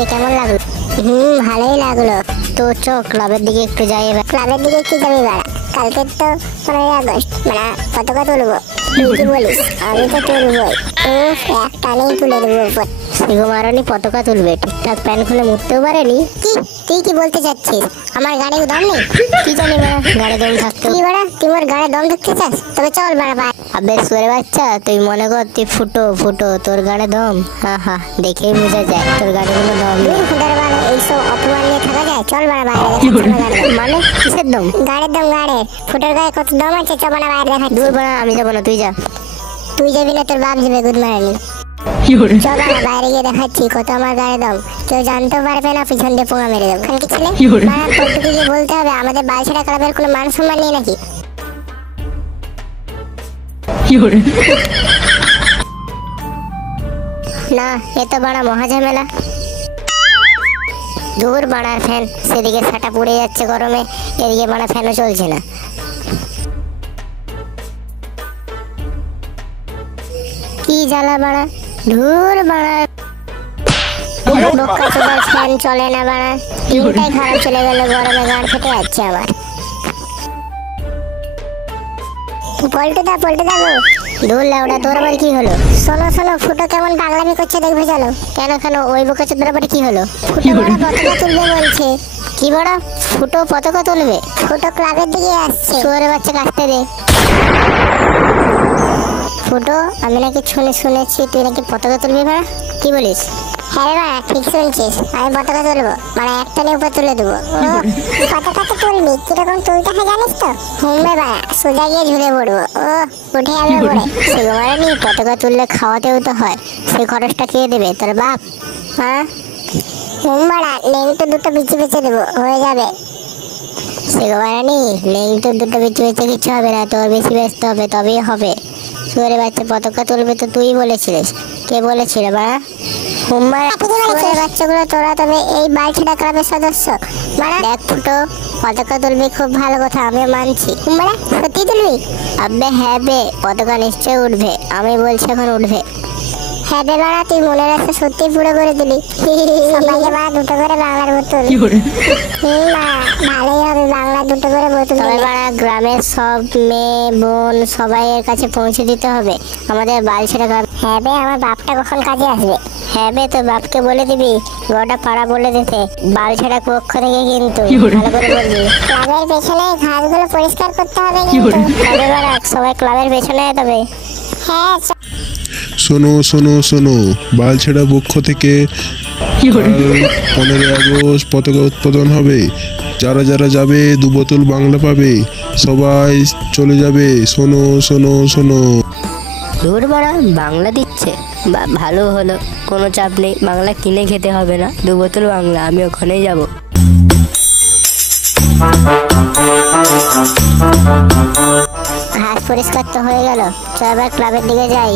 দিয়ে কেমন লাগলো? ভালোই লাগলো। তো চ ক্লাবের দিকে একটু যাই। এবার ক্লাবের দিকে কি যাবি বাড়া? কালকে তো 15ই আগস্ট, মানে পতাকা তুলবো। তুই কি বলিস? আমি তো তুলবই। এক টানেই তুলে দেবো উপর। শিবমারানি পতাকা তুলবে, ঠিকঠাক প্যান্ট খুলে মুততেও পারেনি। কি তুই কি বলতে চাচ্ছিস? আমার গাড়ি দম নেই? কি জানি বাড়া, গাড়ি দম থাকতো। কি বাড়া, তুই মোর গাড়ি দম দেখতে চাস? তবে চল বাড়া ভাই। আবে সুরে বাচ্চা, তুই মনে কর তুই ফুটো ফুটো, তোর গাড়ি দম? হা দেখেই বোঝা যায় তোর গাড়ি কোনো দম নেই। ফুটার বাড়া এইসব অপমান নিয়ে থাকা যায়? চল বাড়া বাইরে। মানে কিসের দম? গাড়ির দম। গাড়ির ফুটার গায়ে কত দম আছে? চল বাড়া বাইরে দেখা। দূর বাড়া, আমি যাবো না, তুই যা। তুই যাবি না, তোর বাপ যাবে। গুড মারানি। চল বাড়া বাইরে গিয়ে দেখাচ্ছি কত আমার গায়ে দম। কেউ জানতেও পারবে না, পিছন দিয়ে পোঙা মেরে দেবো। খানকি ছেলে বাড়া, পল্টুকে গিয়ে বলতে হবে আমাদের বালছেড়া ক্লাবের কোনো মান সম্মান নেই নাকি। না, এ তো বড় মহাঝামেলা। দূর বাড়ার ফ্যান, সেদিকে ছাটা পুড়ে যাচ্ছে গরমে, এদিকে বাড়া ফ্যানও চলছে না। কি জ্বালা বাড়া, ধুর বাড়া। ফ্যান চলে না বাড়া, দিনটাই খারাপ চলে গেল, গরমে গান ফেটে যাচ্ছে আমার। পল্টুদা গো। দূর লাউডা, তোর আবার কি হলো? শোনো ফুটো কেমন পাগলামি করছে দেখবে চলো। কেন ওই বোকাচোদার আবার কি হলো? ফুটো বড় পতাকা তুলবে বলছে। কি বড়? ফুটো পতাকা তুলবে? ফুটো ক্লাবের দিকে আসছে। শুয়োরের বাচ্চা কাটতে দে। ফুটো, আমি নাকি শুনেছি তুই নাকি পতাকা তুলবি না? কি বলিস? হ্যাঁ রে, ঠিক শুনছিস, আমি পতাকা তুলবো, মানে একটা নিয়ে উপর তুলে দেবো। পতাকা তো তুলবি, কিরকম তুলতে হয় জানিস তো? হুমবে বাড়া, সোজা গিয়ে ঝুলে পড়বো। উঠে যাবে পড়ে। শিবমারানি, পতাকা তুললে খাওয়াতেও তো হয়, সেই খরচটা কে দেবে? তোর বাপ? হ্যাঁ বাড়া, লেংটু দুটো বিচি বেঁচে দেবো, হয়ে যাবে। শিবমারানি, লেংটু দুটো বিচি বেঁচে কিছু হবে না, তোর বেশি ব্যস্ত হবে, তবেই হবে। শুয়োরে বাচ্চা, পতাকা তুলবে তো তুই বলেছিলিস। কে বলেছিল বাড়া? বাচ্চাগুলো তোরা তবে এই বালছেড়া ক্লাবের সদস্য। দেখ ফুটো, পতাকা তুলবি খুব ভালো কথা, আমি মানছি। সত্যি তুলবি? আবে হ্যাঁ বে, পতাকা নিশ্চয় উঠবে, আমি বলছি এখন উঠবে। হ্যাঁ বে বাড়া, তুই মনে রাখতে সত্যি পুরো করে দিলি। সবাইকে বাড়া দুটো করে বাংলার বোতল। ভালোই হবে, বাংলা দুটো করে বোতল। তবে বাড়া গ্রামের সব মেয়ে বোন সবাইয়ের কাছে পৌঁছে দিতে হবে আমাদের বালছেড়া ক্লাব। হ্যাঁ বে, আমার বাপটা কখন কাজে আসবে? হ্যাঁ বে, তোর বাপকে বলে দিবি গোটা পাড়া বলে দিতে বালছেড়া পক্ষ থেকে, কিন্তু ভালো করে বলবি। ক্লাবের পেছনে ঘাসগুলো পরিষ্কার করতে হবে কিন্তু। তবে বাড়া সবাই ক্লাবের পেছনে তবে। হ্যাঁ শোনো, বালছেড়া পক্ষ থেকে 15ই আগস্ট পতাকা উৎপাদন হবে। যারা যাবে 2 বোতল বাংলা পাবে, সবাই চলে যাবে। শোনো। দূর বাড়া, বাংলা দিচ্ছে, ভালো হলো, কোনো চাপ নেই, বাংলা কিনে খেতে হবে না, 2 বোতল বাংলা, আমি ওখানেই যাব। হাত পরিষ্কার তো হয়ে গেল, চল এবার ক্লাবের দিকে যাই।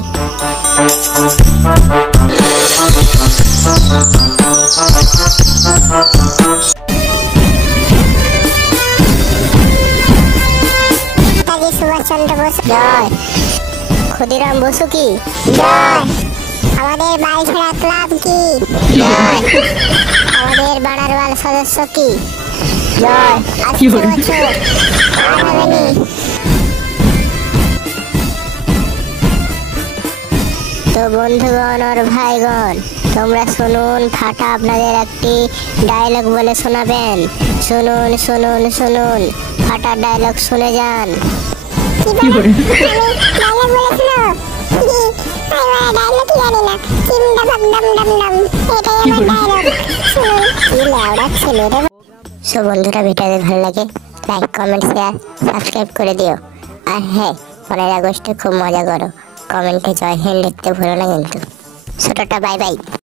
সুভাষচন্দ্র বোস জয়। ক্ষুদিরাম বসু কি জয়। আমাদের বালছেড়া ক্লাব কি জয়। আমাদের বানারওয়াল সদস্য কি জয়। তো বন্ধুগণ আর ভাইগণ, তোমরা শুনুন, ফাটা আপনাদের একটি ডায়লগ বলে শোনাবেন। শুনুন, ফাটা ডায়লগ শুনে যান। বন্ধুরা, ভিডিওতে ভালো লাগে লাইক কমেন্ট শেয়ার সাবস্ক্রাইব করে দিও। আর হ্যাঁ, 15 আগস্টে খুব মজা করো, কমেন্টে জয় হিন্দ লিখতে ভুলো না কিন্তু। ছোটটা বাই বাই।